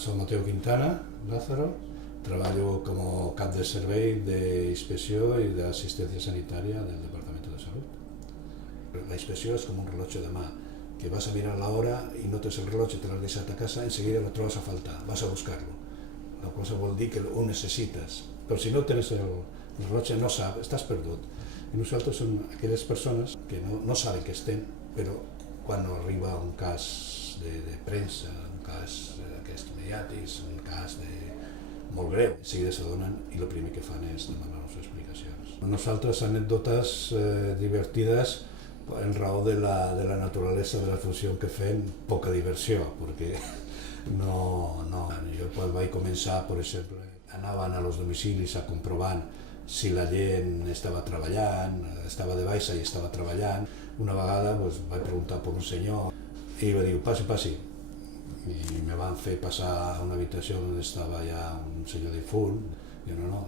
Soc Mateo Quintana, Lázaro, treballo com a cap de servei d'inspecció i d'assistència sanitària del Departament de Salut. La inspecció és com un rellotge de mà, que vas a mirar l'hora i no tens el rellotge, te l'has deixat a casa, enseguida lo trobes a faltar, vas a buscar-lo. La cosa vol dir que ho necessites, però si no tens el rellotge no saps, estàs perdut. I nosaltres som aquelles persones que no saben que estem, però quan arriba un cas de premsa, un cas d'aquests mediàtics, un cas molt greu, en seguida s'adonen i el primer que fan és demanar-nos explicacions. Nosaltres anècdotes divertides en raó de la naturalesa de la funció que fem, poca diversió, perquè jo quan vaig començar, per exemple, anaven a los domicilis a comprovant si la gent estava treballant, estava de baixa i estava treballant. Una vegada vaig preguntar per un senyor i va dir, passi. I me van fer passar a una habitació on estava ja un senyor difunt. I no,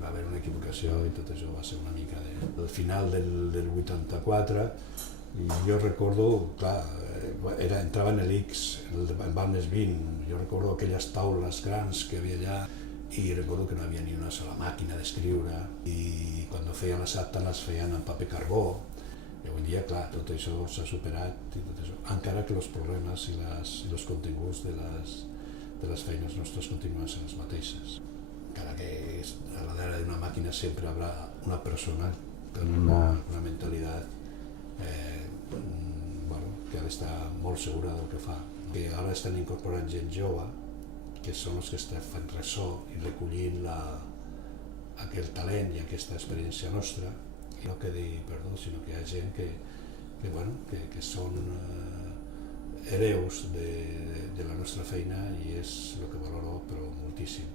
va haver una equivocació i tot això va ser una mica del final del 84. I jo recordo, clar, entrava en l'X, el Balmes 20, jo recordo aquelles taules grans que hi havia allà i recordo que no hi havia ni una sola màquina d'escriure i quan feien les actes les feien en paper carbó. I avui dia, clar, tot això s'ha superat, i tot això, encara que els problemes i els continguts de les feines nostres continuen sent les mateixes. Encara que a la darrere d'una màquina sempre hi haurà una persona amb una mentalitat que ha d'estar molt segura del que fa. Que ara estan incorporant gent jove, que són els que estan fent ressò i recollint aquell talent i aquesta experiència nostra, i no quedi perdut, sinó que hi ha gent que són hereus de la nostra feina i és el que valoro però moltíssim.